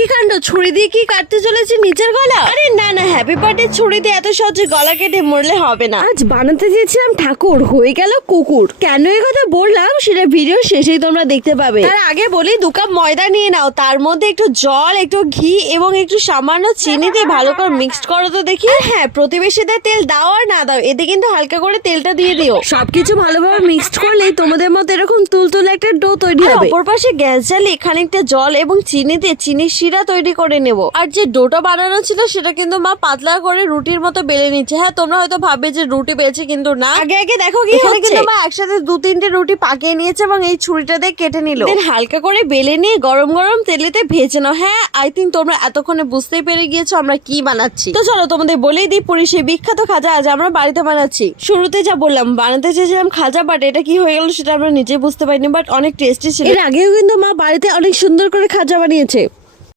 কি কাণ্ড, ছুরি দিয়ে কি কাটতে চলেছে নিচের গলা? আরে না না, হ্যাপি বার্থডে ছুরি দিয়ে এত সহজে গলা কেটে মরলে হবে না। আজ বানাতে চেয়েছিলাম ঠাকুর, হয়ে গেল কুকুর। কেন এই কথা বললাম সেটা ভিডিও শেষেই তোমরা দেখতে পাবে। তার আগে বলি, 2 কাপ ময়দা নিয়ে নাও, তার মধ্যে একটু জল, একটু ঘি এবং একটু সামান্য চিনি দিয়ে ভালো করে মিক্সড করো তো দেখি। আর হ্যাঁ, প্রতিবেশীদের তেল দাও আর না দাও, এতে কিন্তু হালকা করে তেলটা দিয়ে দিও। সবকিছু ভালোভাবে মিক্সড করলেই তোমাদের মতো এরকম তুলতুলে একটা ডো তৈরি হবে। অপর পাশে গ্যাস জ্বালিয়ে খানিকটা জল এবং চিনি দিয়ে চিনির শিরা তৈরি করে নেব। আর যে ডোটা বানানো ছিল সেটা কিন্তু মা পাতলা করে রুটির মতো বেলে নিচ্ছে। হ্যাঁ, তোমরা হয়তো ভাববে যে রুটি বেলছে, কিন্তু না। আগে আগে দেখো কি হচ্ছে। কিন্তু মা একসাথে 2-3টে রুটি পাকিয়ে নিয়েছে এবং এই ছুরিটা দিয়ে কেটে নিল। দেন হালকা করে বেলে নিয়ে গরম গরম তেলেতে ভেজে নাও। হ্যাঁ, আই থিঙ্ক তোমরা এতক্ষণে বুঝতেই পেরে গিয়েছো আমরা কি বানাচ্ছি। তো চলো তোমাদের বলেই দিই, পুরী সেই বিখ্যাত খাজা আজ আমরা বাড়িতে বানাচ্ছি। শুরুতে যা বললাম, বানাতে চেয়েছিলাম খাজা, বাট এটা কি হয়ে গেল সেটা আমরা নিজে বুঝতে পারিনি, বাট অনেক টেস্টি ছিল। এর আগেও কিন্তু মা বাড়িতে অনেক সুন্দর করে খাজা বানিয়েছে।